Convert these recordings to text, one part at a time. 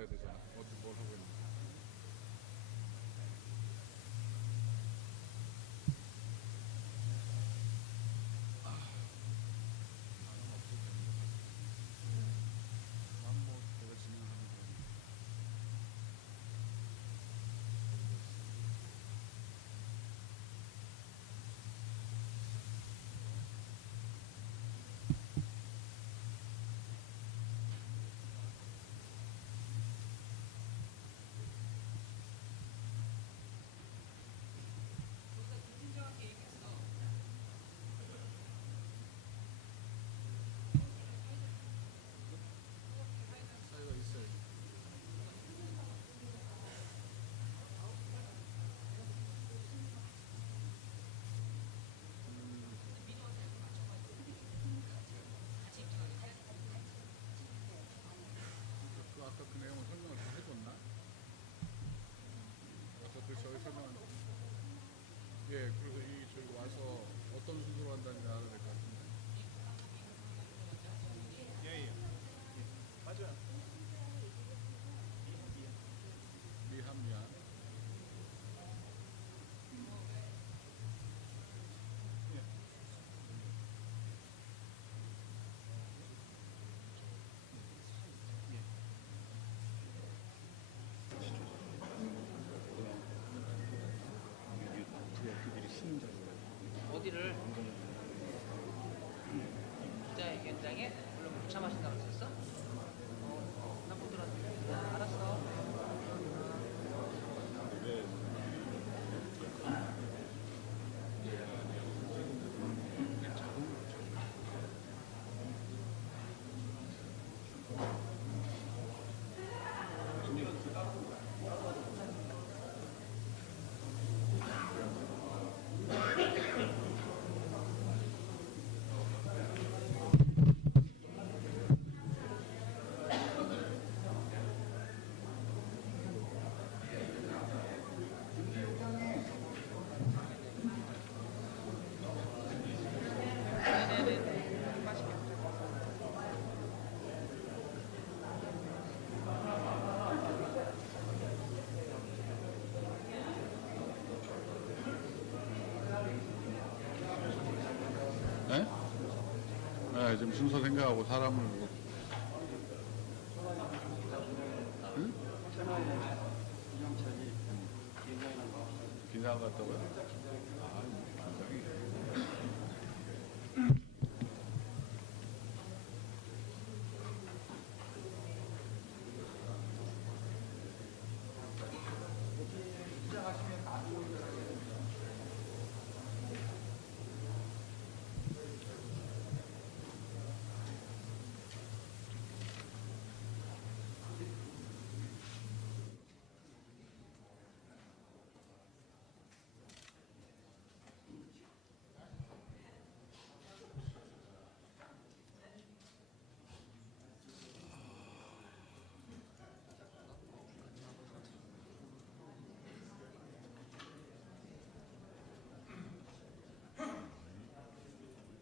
알아야 되잖아. 어디 뭘 하고 있는지. 나는 없을 텐데. 난 뭐 내가 진행하는 거니까. 사이가 있어야지. 그 아까 그 내용을 설명을 다 해줬나? 아까 그 저희 설명한 예, 그래서 이 저기 와서 어떤 순서로 한다는 게 알아야 될 것 같은데. 예, 예. 맞아요. 미안, 미안. 예. 그들이 쉬는 자리가 어디를 기자회견장에 물론 차 마신다고 그랬었어? 나못 들었는데. 알았어. 왜 그냥 자동으로 쳐. 네네네. 맛있게 부탁드립니다. 네? 네, 지금 순서 생각하고 사람을 보고. 응? 긴장 같다고요? 아, 긴장이.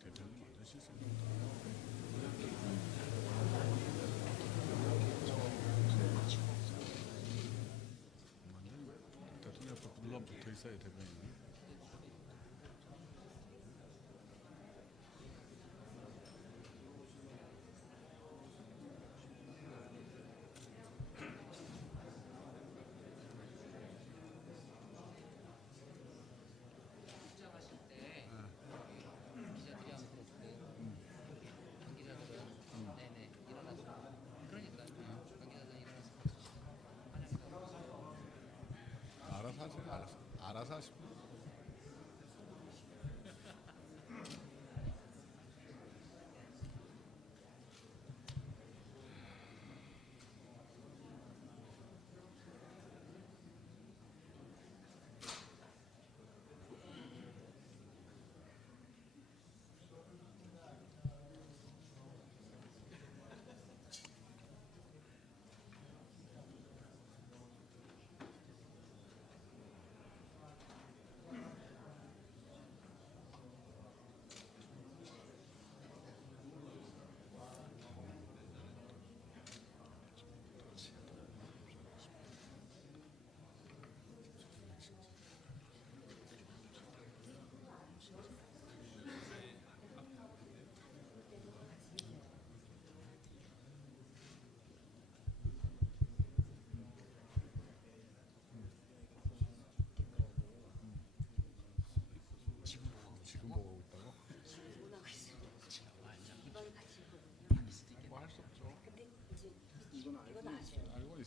대표님 안 하실 생각도 맞네. 대통령 앞에 물론 붙어 있어야 대변인이. 입장하실 때 기자들이 안 그렇고 관 기자들은 네네 일어나서 그러니까 관 기자들은 일어나서 환영해서 알아서 하세요. 알아서 하시고.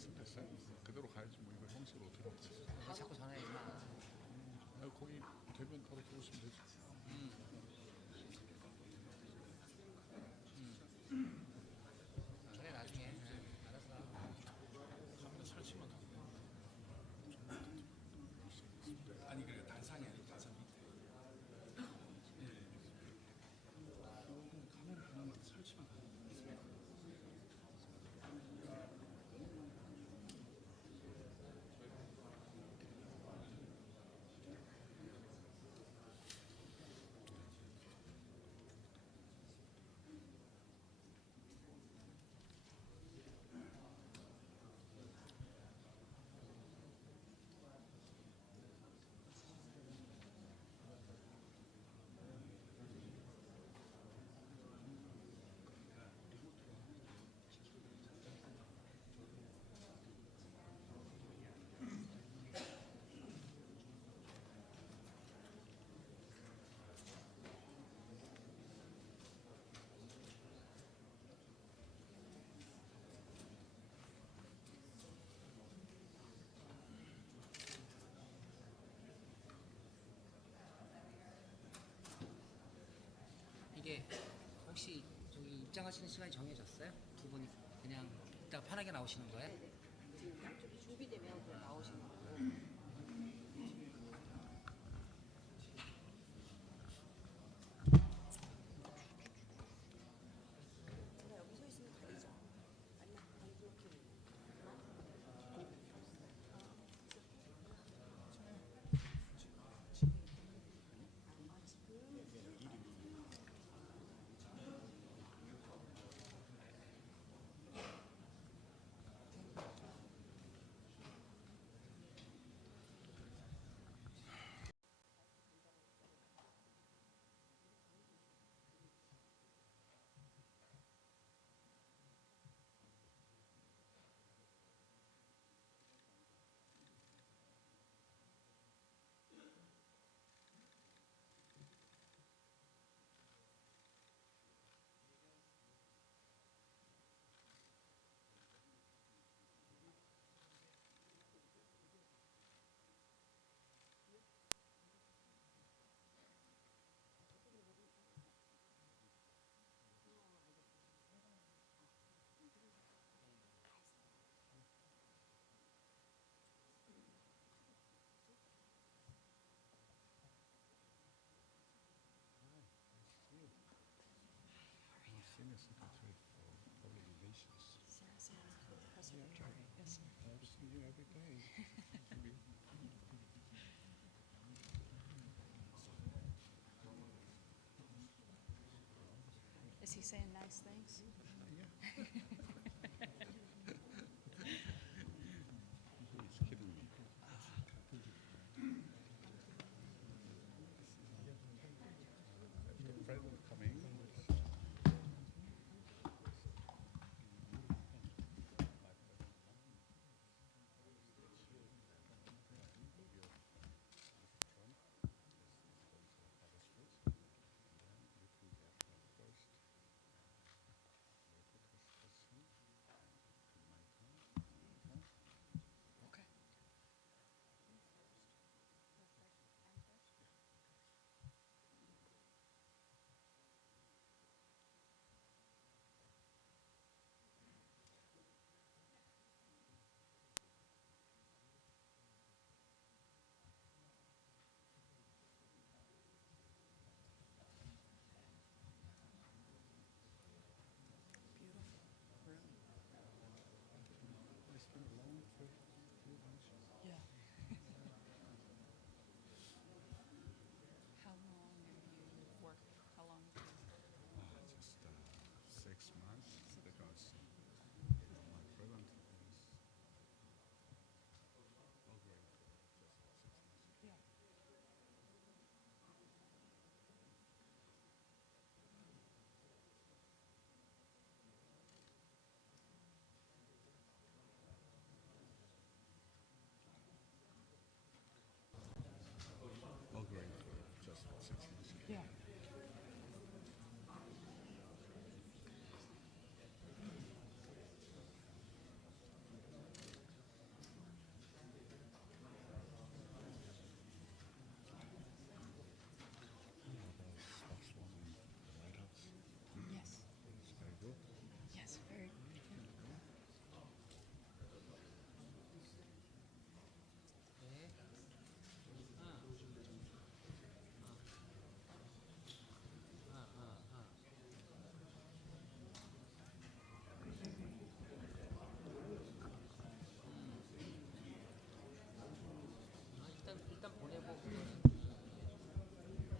있으면 됐어요. 그대로 가야지 뭐 이거 형식을 어떻게 바꾸겠어. 왜 자꾸 전화해 마. 거기 대변 바로 들어오시면 되지. 그래 나중에. 알았어. 카메라 설치만 하고. 아니 그래 단상이 아니고 단상 밑에. 카메라 그냥 설치만 하고. 이게 혹시 저기 입장하시는 시간이 정해졌어요? 두 분이 그냥 이따 편하게 나오시는 거예요? 지금 양쪽이 준비되면 그냥 나오시는 거고. 제가 여기 서 있으면 다르죠? 아니면 이렇게. Senior Secretary for Public Relations. Press secretary. Yes. I've seen you every day. Is he saying nice things? He's kidding me. The president coming.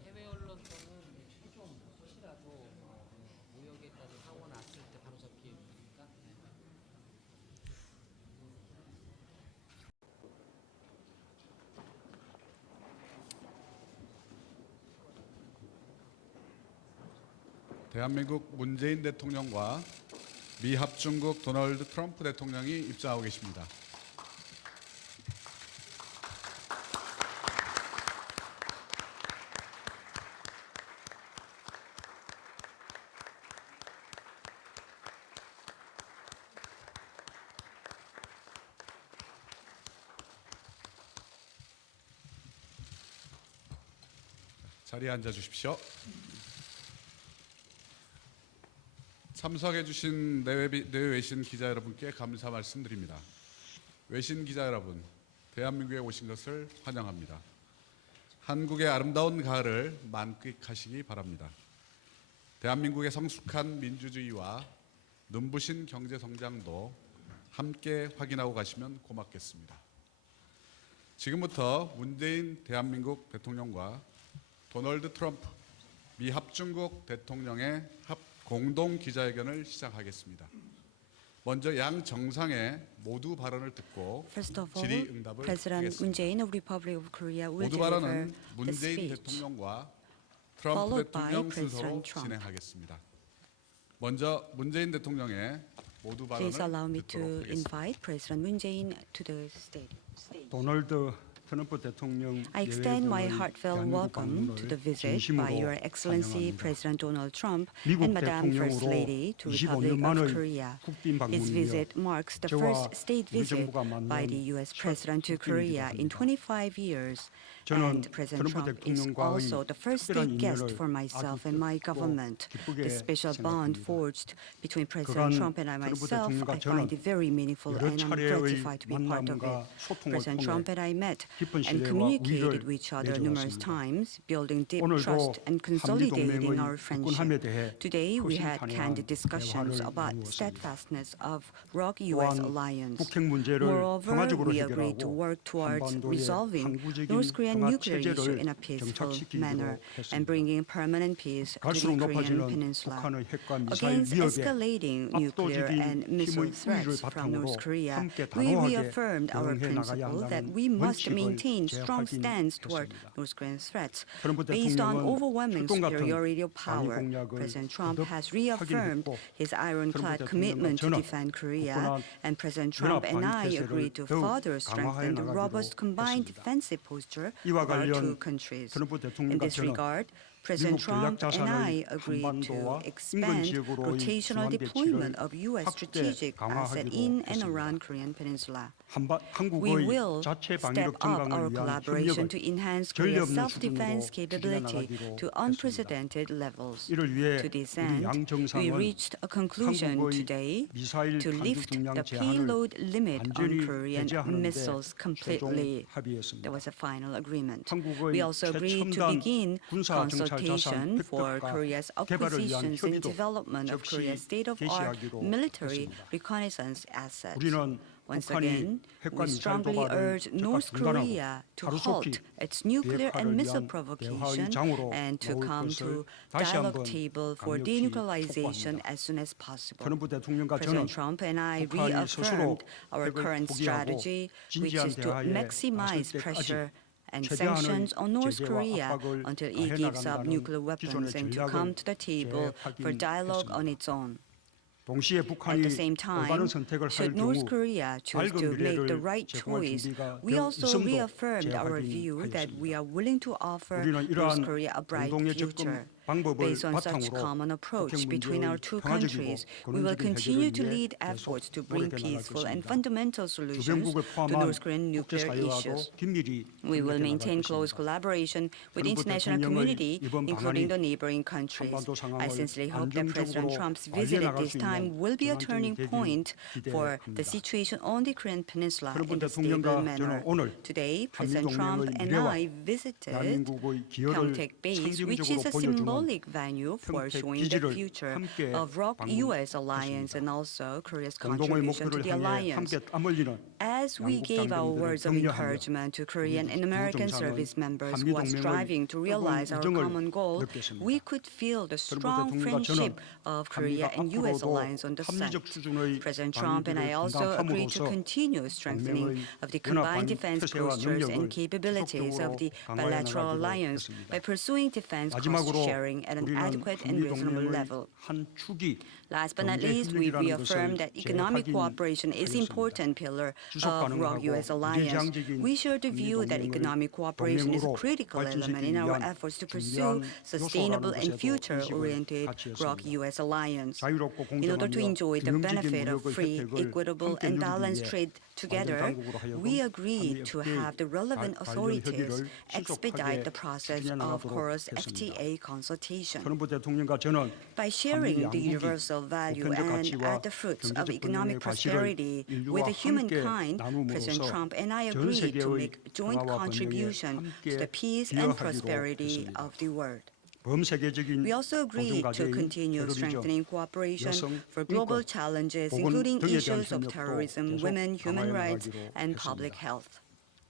해외 언론서는 최종 혹시라도 무역에 따른 사고가 났을 때 바로 잡히니까. 대한민국 문재인 대통령과 미 합중국 도널드 트럼프 대통령이 입장하고 계십니다. 자리에 앉아 주십시오. 참석해 주신 내외 외신 기자 여러분께 감사 말씀드립니다. 외신 기자 여러분, 대한민국에 오신 것을 환영합니다. 한국의 아름다운 가을을 만끽하시기 바랍니다. 대한민국의 성숙한 민주주의와 눈부신 경제 성장도 함께 확인하고 가시면 고맙겠습니다. 지금부터 문재인 대한민국 대통령과 도널드 트럼프 미 합중국 대통령의 공동 기자회견을 시작하겠습니다. 먼저 양 정상의 모두 발언을 듣고 First of all, 질의응답을 President Moon 하겠습니다. Jae-in of Republic of Korea will 모두 deliver 발언은 the 문재인 speech. 대통령과 트럼프 followed by 대통령 President 순서로 Trump. 진행하겠습니다. 먼저 문재인 대통령의 모두 발언을 Please allow me to 듣도록 하겠습니다. invite President Moon Jae-in to the stage. 도널드 트럼프 대통령 I extend my 예외분의 heartfelt 대한민국 welcome to the 방문을 visit by Your 진심으로 Excellency 환영합니다. President Donald Trump 미국 and Madam First 대통령으로 Lady to Republic 25년 of 만의 Korea. 국빈 His 방문이며 visit marks the 저와 first state 우리 visit 정부가 by the 만난 U.S. 첫 President to 국빈이기도 Korea in 합니다. 25 years. 저는 And President 트럼프 Trump is 대통령과의 also the first 특별한 state guest 인연을 for myself and my 아주 government. 기쁘게 The special bond 생각합니다. forged between President 그간 Trump and I 트럼프 myself, I 대통령과 find 저는 it very meaningful 여러 and I'm 차례의 gratified to be part of 만남과 it. 소통을 President 통해 Trump and I met 깊은 and 신뢰와 communicated 우위를 with each other numerous 맺어왔습니다. times, building deep 오늘도 trust and consolidating our 한미 동맹의 friendship. 굳건함에 대해 Today we had 허심탄회한 candid discussions 대화를 about 이루었습니다. steadfastness of ROK-US 또한 alliance. 북핵 문제를 Moreover, 평화적으로 we agreed to 해결하고 work towards 한반도의 resolving 항구적인 North Korean 평화 nuclear issue in a 체제를 peaceful 정착시키기로 manner 했습니다. and bringing permanent peace to the 갈수록 Korean 높아지는 peninsula. 북한의 핵과 미사일 Against 위협에 escalating nuclear 압도적인 and missile 힘의 threats 우위를 from 바탕으로 North Korea, 함께 we 단호하게 reaffirmed our 대응해 나가야 principle that 한다는 we must 원칙을 maintain strong stance toward 재확인했습니다. North Korean threats. 트럼프 Based on 대통령은 overwhelming 출동 같은 superiority of 방위 power, 공약을 President Trump 거듭 has reaffirmed 확인했고 his ironclad 트럼프 commitment to 대통령과 defend Korea, 굳건한 and President Trump and I 연합 agreed to 방위 further 태세를 더욱 strengthen the 강화해 robust 나가기로 combined 했습니다. defensive posture 이와 of our two 관련 countries. 트럼프 In 대통령과 this 저는 regard, President 미국 Trump and I 전략자산의 agreed to 한반도와 인근 expand 지역으로의 rotational 중앙 deployment 배치를 of U.S. 확대 strategic asset in 강화하기로 and 했습니다. around Korean Peninsula. We 한국의 will 자체 step 방위력 up our 증강을 위한 collaboration 협력을 to enhance 전례 Korea's 없는 self-defense 수준으로 capability 추진해 to 나가기로 unprecedented levels. 이를 위해 To this 우리 end, 양 we 정상은 reached a conclusion 한국의 today 미사일 to 탄두 lift 중량 the 제한을 payload limit on 완전히 Korean 해제하는 데 missiles 최종 completely. 합의했습니다. There was a final agreement. 한국의 We also agreed to 최첨단 begin 군사 정찰 consultation 자산 for 획득과 Korea's 개발을 위한 acquisitions and 협의도 development of 즉시 Korea's state-of-art 개시하기로 military 했습니다. reconnaissance assets. 우리는 Once 북한이 again, 핵과 we 미사일 strongly 도발을 urge 즉각 North 중단하고 Korea to 하루속히 halt its nuclear 비핵화를 and missile 위한 provocation 대화의 장으로 and to 모을 come 것을 to 다시 dialogue 한번 table for 강력히 denuclearization 촉구합니다. as soon as possible. 트럼프 대통령과 President 저는 Trump and I 북한이 스스로 reaffirmed our 핵을 current 포기하고 strategy, which 진지한 is to 대화에 maximize 나설 때까지 pressure and 최대한의 sanctions on North 제재와 Korea 압박을 until it 가해 gives up 나간다는 nuclear weapons 기존의 and to 전략을 come to the table for dialogue on 재확인했습니다. its own. 동시에 At 북한이 the same time, 올바른 선택을 할 should 경우 North Korea choose 밝은 to make the 미래를 right 제공할 choice, 준비가 we 되어 also 있음도 reaffirmed our view that we are willing to offer 우리는 North 이러한 Korea a bright 공동의 future. 접근 방법을 Based on such 바탕으로 common approach 북핵 between our 문제의 two 평화적이고 countries, we will 근원적인 continue 해결을 to 위해 lead 계속 efforts to bring 노력해 peaceful and 나가겠습니다. fundamental 두 solutions 변국을 to 포함한 North Korean nuclear 국제사회와도 issues. 긴밀히 We will 협력해 maintain close 나가겠습니다. collaboration with the 트럼프 international 대통령의 community, 이번 including 방한이 the neighboring countries. 한반도 I 상황을 sincerely hope that President 안정적으로 Trump's 관리해 visit at 나갈 this 수 time 있는 will be a 전환적인 turning 계기를 point for the 기대합니다. situation on the Korean Peninsula 트럼프 in a stable 대통령과 manner. 저는 오늘 Today, 한미 President Trump 동맹의 and 미래와 I visited 대한민국의 기여를 Pyeongtaek Base, which is 상징적으로 a 보여주는 symbolic venue for 평택 showing the 기지를 future 함께 of ROK-US alliance 방문했습니다. and also Korea's 공동의 contribution to 목표를 the 향해 alliance. 함께 땀 흘리는 As we 양국 gave our 장병들을 words of 격려하며 encouragement to Korean 우리 and 두 American 정상은 service members 한미 who are 동맹의 striving to 뜨거운 realize our 우정을 common goal, 느꼈습니다. we could feel the 트럼프 strong 대통령과 friendship 저는 of Korea 한미가 and U.S. 앞으로도 alliance on the set. 합리적 수준의 President Trump and I 방위비를 also agreed to 분담함으로써 continue strengthening 동맹의 of the 연합 combined 방위 defense 태세와 postures and 능력을 capabilities of the 지속적으로 bilateral 강화해 alliance 나가기로 by 했습니다. pursuing defense cost 마지막으로 sharing at an 우리는 adequate and 한미 reasonable 동맹의 level. 한 축이 Last but not 경제 least, we 협력이라는 reaffirmed that 것을 economic 재확인하였습니다. cooperation is an important pillar 지속 of 가능하고 ROK-US alliance. 미래지향적인 We share the 한미 view that 동맹을 economic cooperation is a 동맹으로 critical element in 발전시키기 our 위한 efforts to pursue 중요한 sustainable 요소라는 and 것에도 future-oriented 인식을 같이 했습니다. ROK-US alliance. 자유롭고 In order to 공정하며 enjoy the 균형적인 benefit of 무역의 free, 혜택을 equitable, 함께 and 누리기 balanced 위해 trade together, 당국으로 하여금 we agreed to 한미 have the relevant FTA authorities 관련 협의를 expedite 신속하게 the process 추진해 of 나가도록 KORU's 했습니다. FTA consultation. 트럼프 대통령과 저는 By sharing the 양국이 universal value 보편적 and 가치와 add the fruits of 경제적 economic 번영의 과실을 prosperity 인류와 with the 함께 humankind, President 나눔으로써 Trump and I 전 agreed to 세계의 make joint 평화와 번영에 contribution to the 함께 peace and 기여하기로 prosperity 했습니다. of the world. 범세계적인 We also agreed to 고정과제인 continue 테러리즘, strengthening cooperation 여성, for global 인권, challenges, 보건 including 등에 대한 issues of 협력도 terrorism, 계속 women, human 강화해 rights, 나가기로 and 했습니다. public health.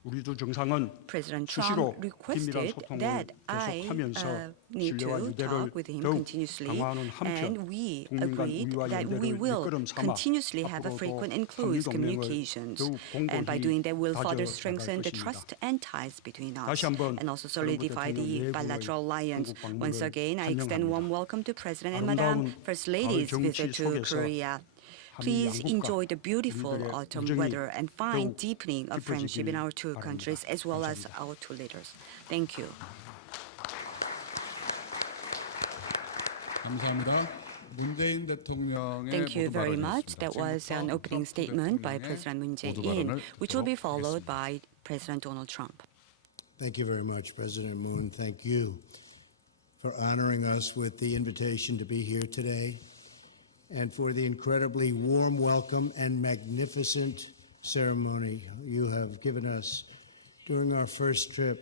우리 두 정상은 President 수시로 Trump 긴밀한 requested 소통을 that I 계속하면서 need 신뢰와 to 유대를 talk with him 더욱 continuously, 강화하는 한편 and we 동맹 간 agreed 우위와 that we 연대를 will 이끌음 삼아 continuously have a 앞으로도 frequent and 한미 close 동맹을 communications. 더욱 And by 공고히 doing that, we'll further 다져나갈 strengthen the 것입니다. trust and ties between us 다시 한번 and also 트럼프 solidify 대통령 the 내부의 bilateral alliance. 한국 Once 방문을 again, I extend warm 환영합니다. welcome to President and 아름다운 Madam First Lady's 가을 visit 정치 to 속에서 Korea. 한미 Please 양국과 enjoy the beautiful 우리들의 autumn 우정이 weather and find 더욱 deepening of friendship in 깊어지길 our two 바랍니다. countries as well as 감사합니다. our two leaders. Thank you. 감사합니다. 문재인 대통령의 Thank you 모두 very much. 발언이었습니다. That was an 지금부터 opening 트럼프 statement by 대통령의 President Moon 모두 Jae-in, 발언을 which will be 듣도록 followed 하겠습니다. by President Donald Trump. Thank you very much, President Moon. Thank you for honoring us with the invitation to be here today and for the incredibly warm welcome and magnificent ceremony you have given us during our first trip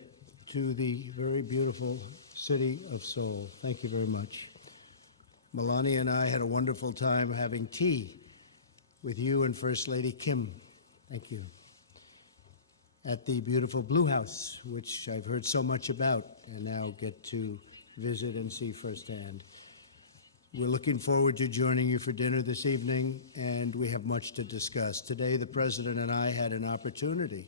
to the very beautiful city of Seoul. Thank you very much. Melania and I had a wonderful time having tea with you and First Lady Kim. Thank you. At the beautiful Blue House, which I've heard so much about and now get to visit and see firsthand. We're looking forward to joining you for dinner this evening, and we have much to discuss. Today, the President and I had an opportunity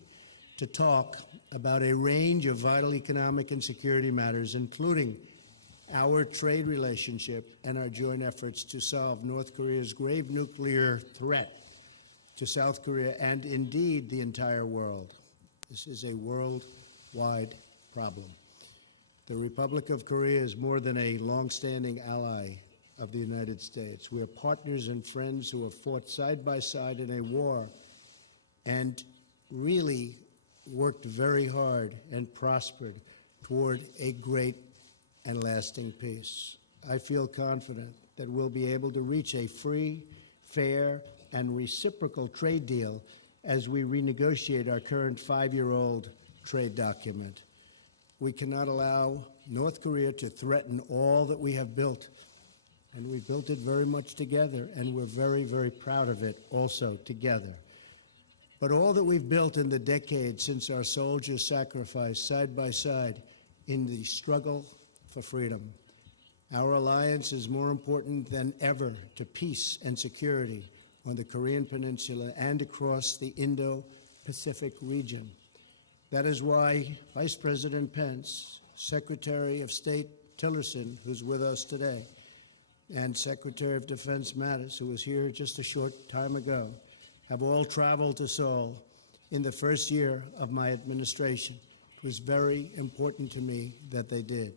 to talk about a range of vital economic and security matters, including our trade relationship and our joint efforts to solve North Korea's grave nuclear threat to South Korea and indeed the entire world. This is a worldwide problem. The Republic of Korea is more than a long-standing ally of the United States. We are partners and friends who have fought side by side in a war and really worked very hard and prospered toward a great and lasting peace. I feel confident that we'll be able to reach a free, fair, and reciprocal trade deal as we renegotiate our current 5-year-old trade document. We cannot allow North Korea to threaten all that we have built, and we built it very much together, and we're very, very proud of it also together. But all that we've built in the decades since our soldiers sacrificed side by side in the struggle for freedom, our alliance is more important than ever to peace and security on the Korean Peninsula and across the Indo-Pacific region. That is why Vice President Pence, Secretary of State Tillerson, who's with us today, and Secretary of Defense Mattis, who was here just a short time ago, have all traveled to Seoul in the first year of my administration. It was very important to me that they did.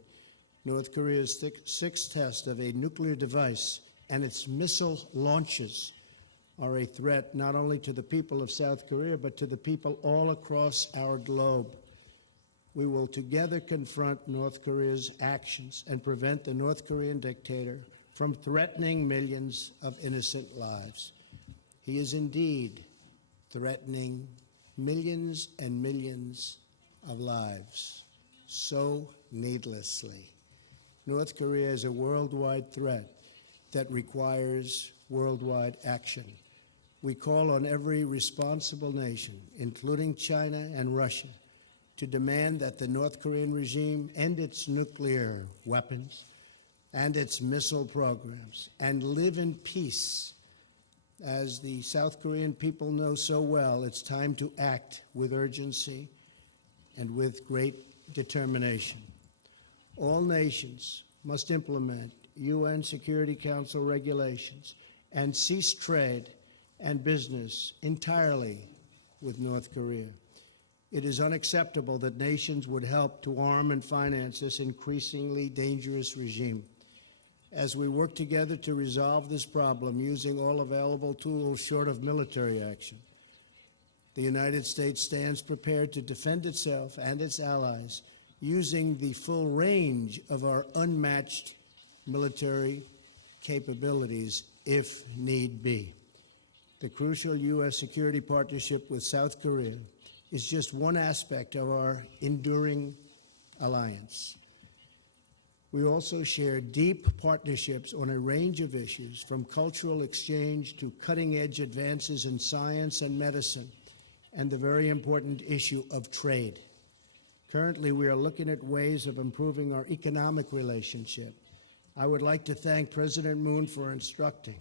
North Korea's sixth test of a nuclear device and its missile launches are a threat not only to the people of South Korea, but to the people all across our globe. We will together confront North Korea's actions and prevent the North Korean dictator from threatening millions of innocent lives. He is indeed threatening millions and millions of lives so needlessly. North Korea is a worldwide threat that requires worldwide action. We call on every responsible nation, including China and Russia, to demand that the North Korean regime end its nuclear weapons and its missile programs and live in peace. As the South Korean people know so well, it's time to act with urgency and with great determination. All nations must implement UN Security Council regulations and cease trade and business entirely with North Korea. It is unacceptable that nations would help to arm and finance this increasingly dangerous regime. As we work together to resolve this problem using all available tools short of military action, the United States stands prepared to defend itself and its allies using the full range of our unmatched military capabilities if need be. The crucial U.S. security partnership with South Korea is just one aspect of our enduring alliance. We also share deep partnerships on a range of issues, from cultural exchange to cutting-edge advances in science and medicine, and the very important issue of trade. Currently, we are looking at ways of improving our economic relationship. I would like to thank President Moon for instructing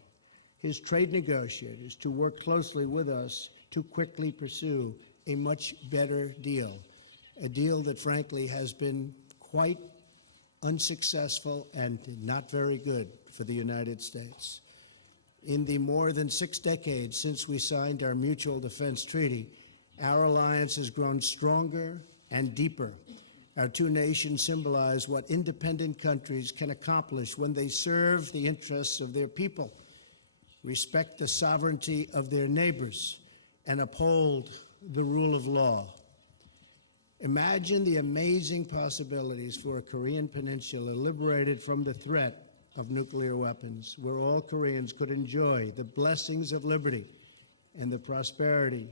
his trade negotiators to work closely with us to quickly pursue a much better deal, a deal that frankly has been quite unsuccessful and not very good for the United States. In the more than 6 decades since we signed our mutual defense treaty, our alliance has grown stronger and deeper. Our two nations symbolize what independent countries can accomplish when they serve the interests of their people, respect the sovereignty of their neighbors, and uphold the rule of law. Imagine the amazing possibilities for a Korean peninsula liberated from the threat of nuclear weapons, where all Koreans could enjoy the blessings of liberty and the prosperity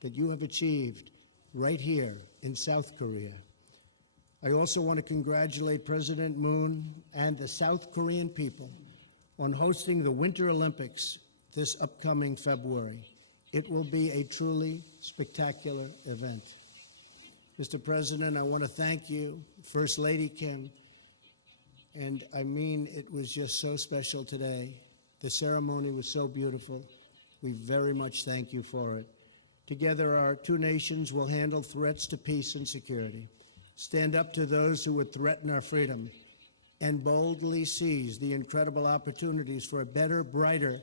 that you have achieved right here in South Korea. I also want to congratulate President Moon and the South Korean people on hosting the Winter Olympics this upcoming February. It will be a truly spectacular event. Mr. President, I want to thank you, First Lady Kim, and I mean it was just so special today. The ceremony was so beautiful. We very much thank you for it. Together, our two nations will handle threats to peace and security, stand up to those who would threaten our freedom, and boldly seize the incredible opportunities for a better, brighter,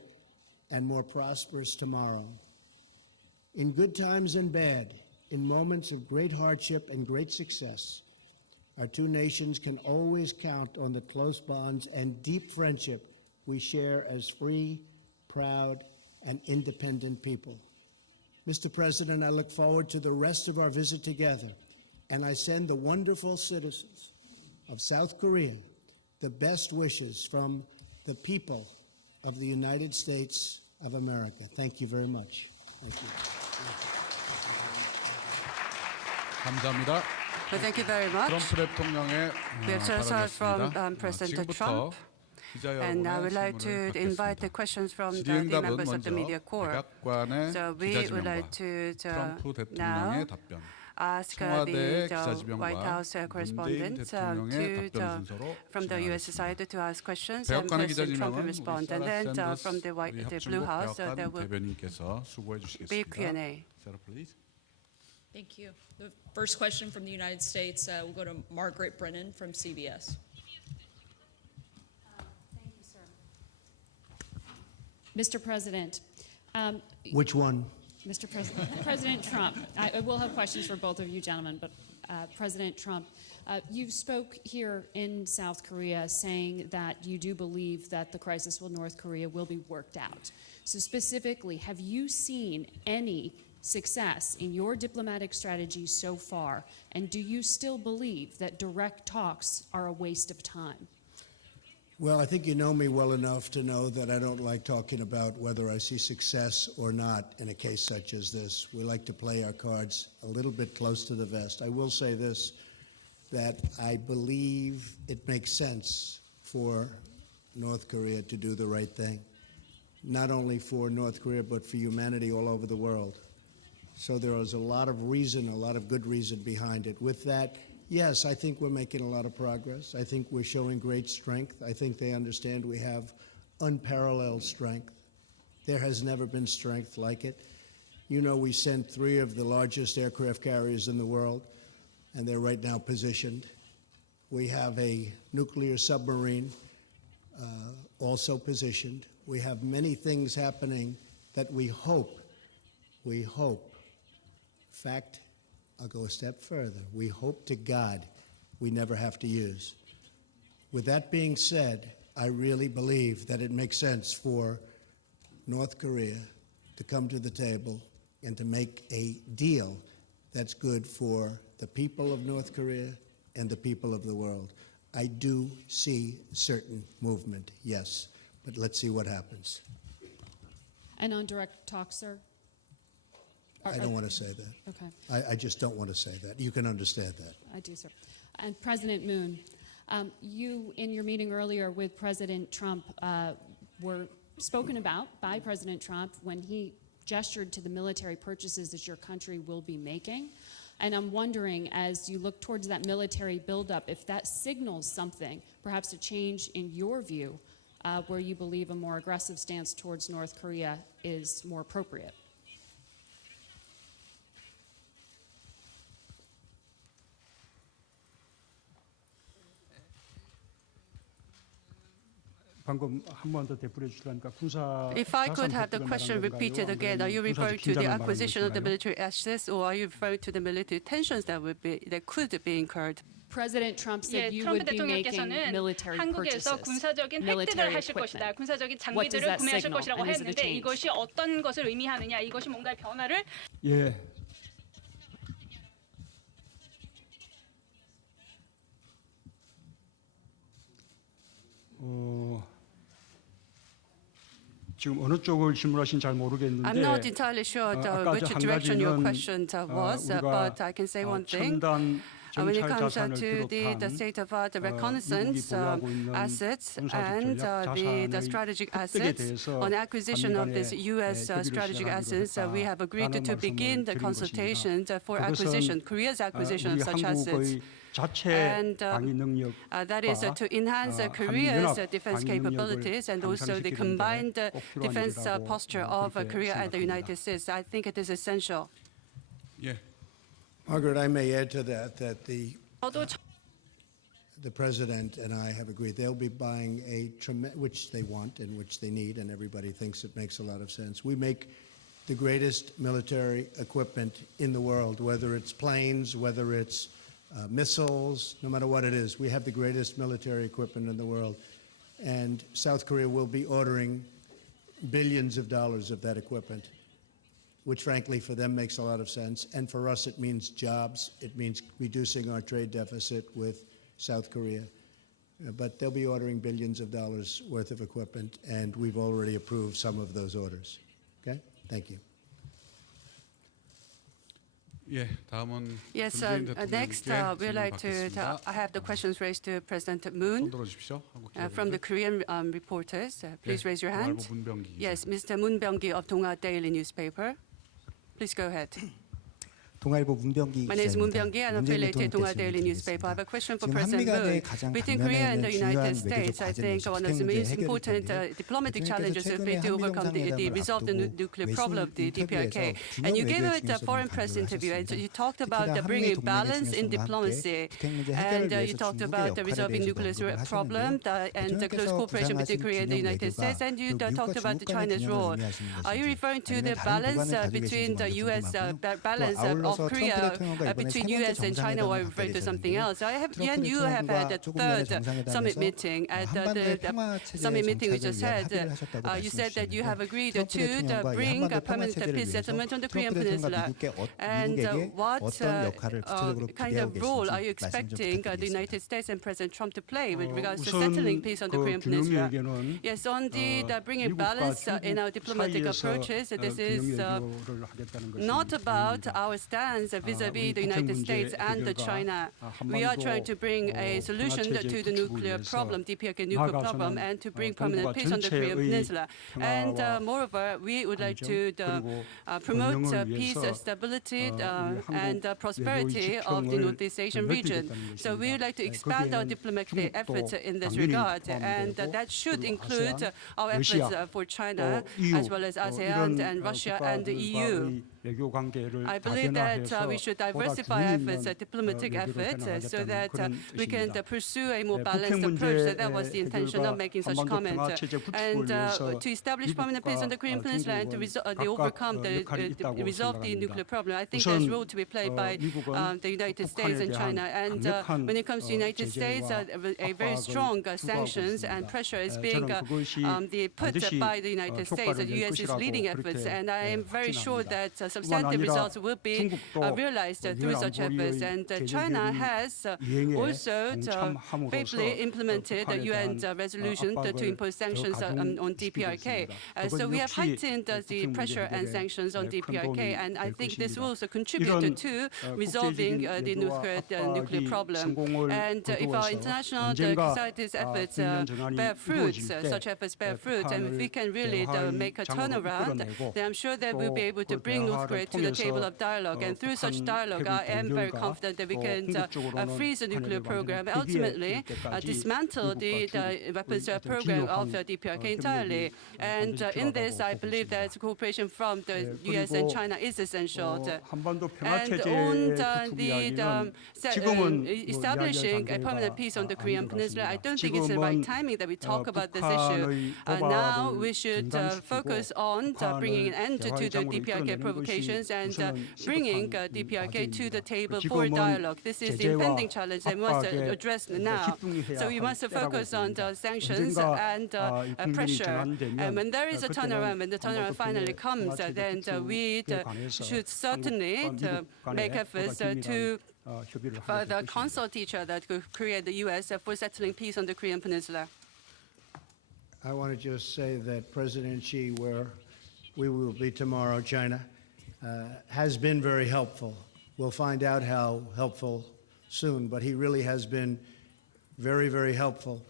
and more prosperous tomorrow. In good times and bad, in moments of great hardship and great success, our two nations can always count on the close bonds and deep friendship we share as free, proud, and independent people. Mr. President, I look forward to the rest of our visit together, and I send the wonderful citizens of South Korea the best wishes from the people of the United States of America. Thank you very much. Thank you. 감사합니다. Well, thank you very much. 트럼프 대통령의 We have just heard from 발언이었습니다. President 지금부터 Trump. 기자 And I 여러분의 would like to 질문을 invite the 받겠습니다. questions from the 질의응답은 members of the 먼저 media corps. 백악관의 So we would like 기자지명과 to 트럼프 now 대통령의 답변, ask 청와대의 the White House 기자지명과 문재인 correspondent 대통령의 답변 순서로 from the U.S. 진행하겠습니다. side to ask questions, and 백악관의 President Trump will 기자지명은 우리 respond. And 사라 then 샌더스 from the 우리 Blue 합중국 House, there 백악관 will 대변인께서 수고해 be 주시겠습니다. Q&A. Sarah, please. Thank you. The first question from the United States will go to Margaret Brennan from CBS. Thank you, sir. Mr. President, Which one? Mr. President, President Trump, I will have questions for both of you gentlemen, but President Trump, you spoke here in South Korea saying that you do believe that the crisis with North Korea will be worked out. So specifically, have you seen any success in your diplomatic strategy so far, and do you still believe that direct talks are a waste of time? Well, I think you know me well enough to know that I don't like talking about whether I see success or not in a case such as this. We like to play our cards a little bit close to the vest. I will say this. that I believe it makes sense for North Korea to do the right thing, not only for North Korea, but for humanity all over the world. So there is a lot of reason, a lot of good reason behind it. With that, yes, I think we're making a lot of progress. I think we're showing great strength. I think they understand we have unparalleled strength. There has never been strength like it. You know, we sent 3 of the largest aircraft carriers in the world, and they're right now positioned. We have a nuclear submarine also positioned. We have many things happening that we hope, in fact, I'll go a step further. We hope to God we never have to use. With that being said, I really believe that it makes sense for North Korea to come to the table and to make a deal that's good for the people of North Korea and the people of the world. I do see certain movement, yes, but let's see what happens. And on direct talk, sir? I don't want to say that. Okay. I just don't want to say that. You can understand that. I do, sir. And President Moon, you, in your meeting earlier with President Trump, were spoken about by President Trump when he gestured to the military purchases that your country will be making. And I'm wondering, as you look towards that military buildup, if that signals something, perhaps a change in your view, where you believe a more aggressive stance towards North Korea is more appropriate. 방금 한 번 더 되풀이해 주시려니까 군사 If I could 자산 have the 획득을 question 말하는 repeated 건가요? again, are you 아니면 referring 군사적 to the 긴장을 말하는 acquisition of the 것인가요? military assets, or are you referring to the military tensions that could be incurred? President Trump 예, said you 트럼프 would be making 대통령께서는 military 한국에서 purchases, 군사적인 획득을 military 하실 것이다. equipment. 군사적인 What does 장비들을 that 구매하실 signal? 것이라고 And is it a 했는데 change? 이것이 어떤 것을 의미하느냐, 이것이 뭔가 변화를 예. 지금 어느 쪽을 질문하신지 잘 모르겠는데 I'm not entirely sure 아까 which 한 direction your 가지는 question was, 우리가 but I can say one thing. 첨단 When it 정찰 comes 자산을 to the 비롯한 state-of-art 미국이 reconnaissance 보유하고 있는 assets 군사적 and 전략 the 자산의 strategic 획득에 assets, 대해서 on acquisition of 한미 this 간에 U.S. 협의를 strategic 시작하기로 assets, we have agreed 했다라는 to begin the 말씀을 드린 consultations 것입니다. for 그것은 acquisition, Korea's acquisition 우리 of such assets. 한국의 자체 And 방위 능력 that is to enhance Korea's defense capabilities and also the combined defense posture of Korea and the United States. I think it is essential. 예, Margaret, I may add to that 저도 the president and I have agreed they'll be buying which they want and which they need, and everybody thinks it makes a lot of sense. We make the greatest military equipment in the world, whether it's planes, whether it's missiles, no matter what it is. We have the greatest military equipment in the world. And South Korea will be ordering billions of dollars of that equipment, which frankly for them makes a lot of sense. And for us, it means jobs. It means reducing our trade deficit with South Korea. But they'll be ordering billions of dollars worth of equipment, and we've already approved some of those orders. Okay? Thank you. 예, 다음은 Yes, 문재인 next 대통령께 we'd like to 질문 I have the questions raised to President 손 Moon 들어주십시오. 한국 from the 기자분들. Korean reporters. Please 예, raise your 동아일보 hand. 문병기 기자. Yes, Mr. Moon Byung-gi of Donghwa Daily Newspaper. Please go ahead. 동아일보 문병기 My name is Moon 기자입니다. Byung-gi and I'm 문재인 affiliated 대통령께 Donghwa Daily 질문드리겠습니다. Newspaper. I have a question for 지금 President 한미 간의 Moon. 가장 Between 당면에 Korea and 있는 the 중요한 United 외교적 States, I 과제는 think one of the 북핵 most 문제 important 해결일 diplomatic 텐데 challenges will be 최근에 to overcome the 한미 resolve the 정상회담을 nuclear 앞두고 problem, the DPRK. 외신 And you 인터뷰에서 gave 중요한 it a 외교의 foreign 중요성을 press interview, and 강조를 you talked 하셨습니다. about 특히나 bringing 한미 동맹의 balance in 중요성과 함께 diplomacy. 북핵 문제 And 해결을 you 위해서 talked 중국의 about the 역할에 resolving 대해서 nuclear 언급을 problem 하셨는데요. and the close 대통령께서 cooperation between 구상하신 Korea and the 균형 United States. 외교가 And you 미국과 talked about the 중국 간의 China's 균형을 role. 의미하시는 Are you 것인지 referring to 아니면 the 다른 balance 기관을 가지고 between 계신지 the U.S. 궁금하고요. balance 또 of 아울러서 트럼프 Korea 대통령과 이번에 between 세 번째 U.S. and China, or 정상회담을 referring 갖게 to something 되셨는데요. else? 트럼프 You have had 대통령과 a 조금 전에 third summit 정상회담에서 meeting at 한반도의 the 평화 체제 summit meeting we just 정착을 위한 had. 합의를 하셨다고 You said that you have agreed 트럼프 to 대통령과 이 bring 한반도 a 평화 permanent 체제를 peace 위해서 settlement on the Korean 트럼프 대통령과 Peninsula. And 미국에게 what 어떤 역할을 구체적으로 kind 기대하고 of role are you 계신지 말씀 좀 expecting the 부탁드리겠습니다. United States and President Trump to play with regards to 우선 settling peace on the 그 Korean 균형 Peninsula? 얘기는 Yes, on the bringing 미국과 balance in our 중국 diplomatic 사이에서 approaches, this is 균형 외교를 하겠다는 것입니다. not about our stance stance vis-à-vis the United States and China. We are trying to bring a solution to the nuclear problem, DPRK nuclear problem, and to bring permanent peace on the Korean Peninsula. And moreover, we would like to promote peace, stability, and prosperity of the Northeast Asian region. So we would like to expand our diplomatic efforts in this regard, and that should include our efforts for China, as well as ASEAN and Russia and the EU. I believe that we should diversify efforts, diplomatic efforts, so that we can pursue a more balanced approach. That was the intention of making such comment. And to establish permanent peace on the Korean Peninsula and to resolve the nuclear problem, I think there's a role to be played by the United States and China. And when it comes to the United States, a very strong sanctions and pressure is being put by the United States. The U.S. is leading efforts, and I am very sure that substantive results will be realized through such efforts. And China has also faithfully implemented the UN resolution to impose sanctions on DPRK. So we have heightened the pressure and sanctions on DPRK, and I think this will also contribute to resolving the nuclear problem. And if our international society's efforts bear fruits, such efforts bear fruit, and if we can really make a turnaround, then I'm sure that we'll be able to bring North Korea to the table of dialogue. And through such dialogue, I am very confident that we can freeze the nuclear program, ultimately dismantle the weapons program of the DPRK entirely. And in this, I believe that cooperation from the U.S. and China is essential. And on establishing a permanent peace on the Korean Peninsula, I don't think it's the right timing that we talk about this issue. Now we should focus on bringing an end to the DPRK provocations and bringing DPRK to the table for dialogue. This is the impending challenge that we must address now. So we must focus on the sanctions and pressure. And when there is a turnaround, when the turnaround finally comes, then we should certainly make efforts to further consult each other to create the U.S. for settling peace on the Korean Peninsula. I want to just say that President Xi, where we will be tomorrow, China, has been very helpful. We'll find out how helpful soon, but he really has been very, very helpful.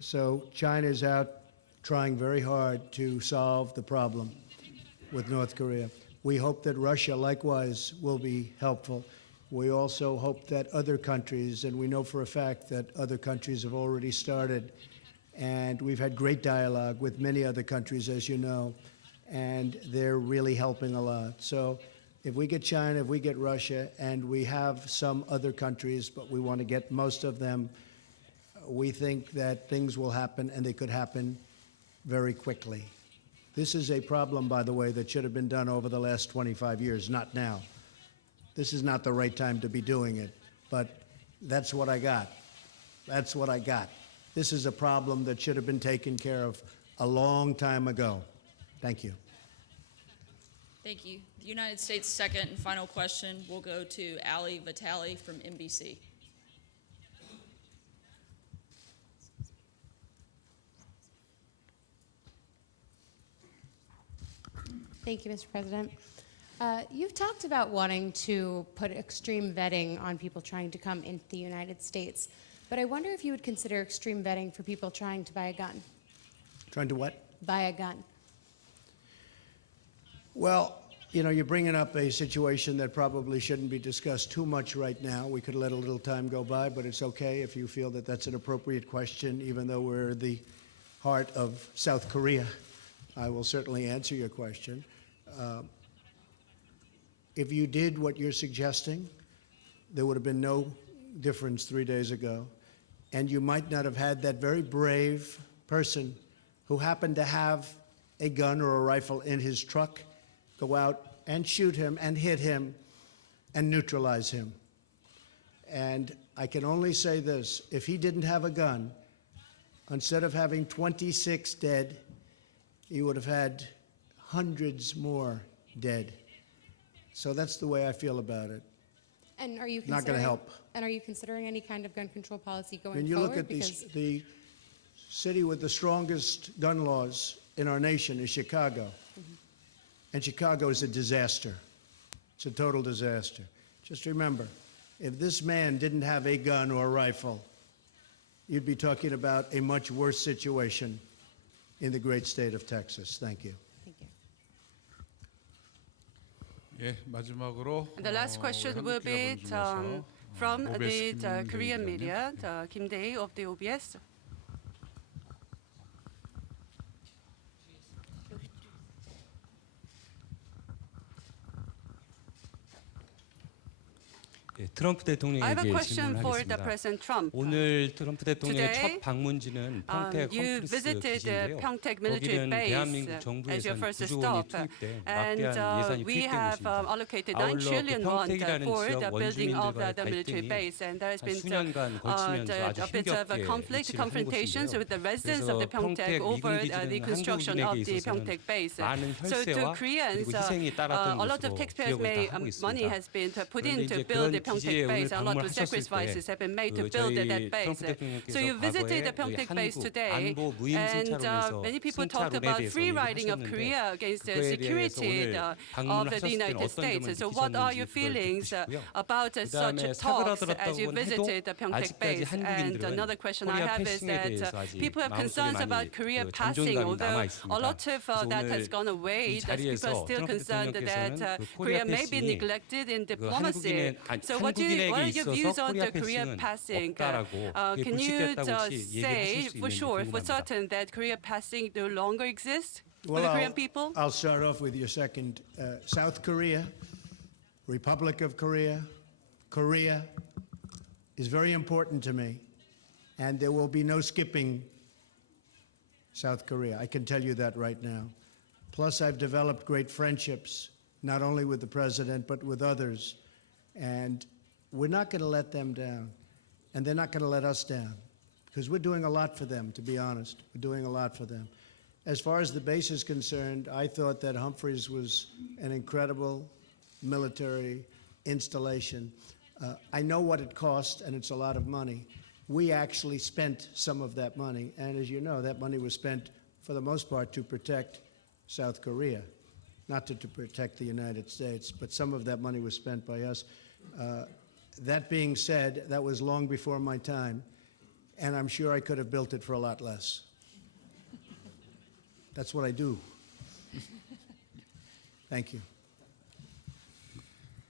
So China is out trying very hard to solve the problem with North Korea. We hope that Russia likewise will be helpful. We also hope that other countries, and we know for a fact that other countries have already started, and we've had great dialogue with many other countries, as you know, and they're really helping a lot. So if we get China, if we get Russia, and we have some other countries, but we want to get most of them, we think that things will happen, and they could happen very quickly. This is a problem, by the way, that should have been done over the last 25 years, not now. This is not the right time to be doing it, but that's what I got. That's what I got. This is a problem that should have been taken care of a long time ago. Thank you. Thank you. The United States' second and final question will go to Ali Vitali from NBC. Thank you, Mr. President. You've talked about wanting to put extreme vetting on people trying to come into the United States, but I wonder if you would consider extreme vetting for people trying to buy a gun. Trying to what? Buy a gun. Well, you know, you're bringing up a situation that probably shouldn't be discussed too much right now. We could let a little time go by, but it's okay if you feel that that's an appropriate question, even though we're the heart of South Korea. I will certainly answer your question. If you did what you're suggesting, there would have been no difference 3 days ago, and you might not have had that very brave person who happened to have a gun or a rifle in his truck go out and shoot him and hit him and neutralize him. And I can only say this, if he didn't have a gun, instead of having 26 dead, he would have had hundreds more dead. So that's the way I feel about it. And are you Not going to help. And are you considering any kind of gun control policy going When you forward? look at the city with the strongest gun laws in our nation is Chicago. And Chicago is a disaster. It's a total disaster. Just remember, if this man didn't have a gun or a rifle, you'd be talking about a much worse situation in the great state of Texas. Thank you. Thank you. 예, 마지막으로 The last question will be from the Korean media, Kim Dae of the OBS. 트럼프 I have a 대통령에게 question for the 질문하겠습니다. President Trump. 오늘 트럼프 대통령의 Today, 첫 방문지는 평택 you 험프리스 visited the 기지인데요. Pyeongtaek military 거기는 base 대한민국 as 정부에서 your first 9조 원이 stop, 투입돼 and 막대한 예산이 we 투입된 have 곳입니다. allocated 9 아울러 그 trillion won 평택이라는 for 지역 the building of 원주민들과의 the military 갈등이 base, and there has been 수년간 걸치면서 아주 a bit of a 힘겹게 conflict, 위치를 한 confrontations 곳인데요. with the residents of the 그래서 Pyeongtaek 평택 over 미군 the 기지는 construction of 한국인에게 the 있어서는 Pyeongtaek base. 많은 So to 혈세와 Koreans, 그리고 희생이 따랐던 a lot of 것으로 taxpayers' 기억을 다 하고 money 있습니다. has been put in 그런데 to 이제 build the 그런 기지에 Pyeongtaek 오늘 base, and a lot of 방문하셨을 sacrifices have been made to 때 build 저희 that base. 트럼프 대통령께서 So you visited the 과거에 Pyeongtaek base 한국 today, 안보 무임 and 승차론에서 many people talked 승차론에 about 대해서 free riding of 얘기하셨는데 Korea against the 그거에 대해서 security 오늘 of 방문하셨을 the 때는 United 어떤 점을 States. So what are your 느끼셨는지 그걸 듣고 feelings 싶고요. about such 그다음에 talks as you 사그라들었다고는 visited the 해도 Pyeongtaek 아직까지 base? And 한국인들은 another question I 코리아 have is 패싱에 that 대해서 아직 people have 마음속에 concerns 많이 about Korea 그 passing, 잔존감이 although 남아 a 있습니다. lot of that 그래서 has 오늘 gone away. 이 That people are 자리에서 still 트럼프 concerned that 대통령께서는 그 Korea 코리아 may be 패싱이 neglected in 그 diplomacy. So what are 한국인에게 your 있어서 views on 코리아 the Korea 패싱은 passing? 없다라고 그게 Can you 불식됐다고 혹시 say 얘기하실 수 for 있는지 sure, for 궁금합니다. certain, that Korea passing no longer exists for Well, the Korean people? I'll start off with your second. South Korea, Republic of Korea, Korea is very important to me, and there will be no skipping South Korea. I can tell you that right now. Plus, I've developed great friendships, not only with the president, but with others, and we're not going to let them down, and they're not going to let us down, because we're doing a lot for them, to be honest. We're doing a lot for them. As far as the base is concerned, I thought that Humphreys was an incredible military installation. I know what it cost, and it's a lot of money. We actually spent some of that money, and as you know, that money was spent, for the most part, to protect South Korea, not to protect the United States, but some of that money was spent by us. That being said, that was long before my time, and I'm sure I could have built it for a lot less. That's what I do. Thank you.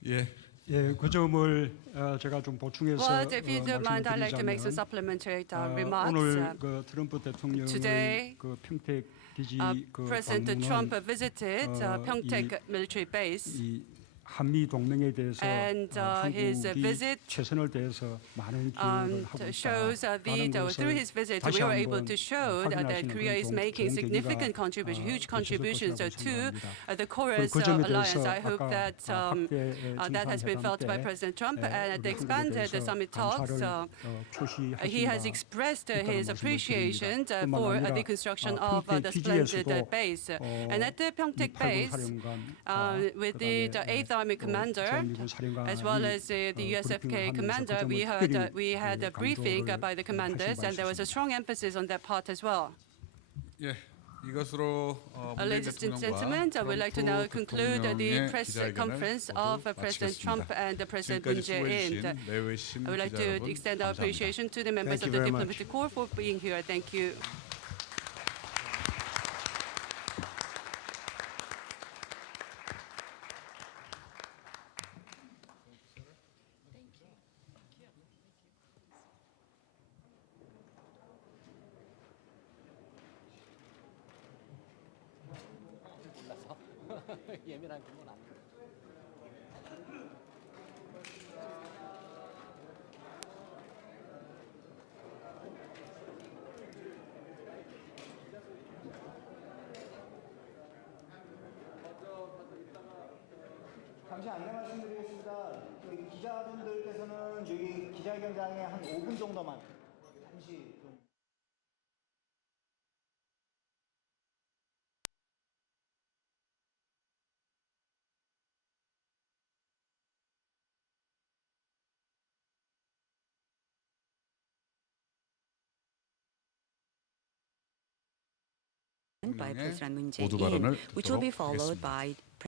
예, 예, 그 점을 제가 좀 보충해서 Well, if you don't mind, I'd like to make some 말씀드리자면 supplementary remarks. 오늘 그 트럼프 대통령의 Today, 그 평택 기지 그 President Trump 방문은 visited Pyeongtaek military base. 이 한미 동맹에 대해서 And his 한국이 visit 최선을 다해서 많은 기여를 하고 shows 있다라는 through his visit 것을 다시 we were able 한번 to show that 확인하시는 Korea is 그런 making 좋은 significant 계기가 contributions, huge 되셨을 contributions 것이라고 to 생각합니다. the Chorus 그 점에 alliance. 대해서 I hope 아까 that that has been felt by President Trump, and at the expanded summit talks, he has expressed his appreciation for the construction of the splendid base. And at the Pyeongtaek base, with the 8th Army Commander, as well as the USFK commander, we had a briefing by the commanders, and there was a strong emphasis on that part as well. 예, 이것으로 Ladies and gentlemen, I would like to now conclude the press conference of President Trump and President Moon Jae-in. I would like to extend our appreciation to the members of the diplomatic corps for being here. Thank you. 예민한 그건 아니에요. 잠시 안내 말씀드리겠습니다. 저희 기자분들께서는 저희 기자회견장에 한 5분 정도만 잠시 좀. by President Moon 모두 Jae-in, 발언을 which will be 듣도록 followed 하겠습니다. by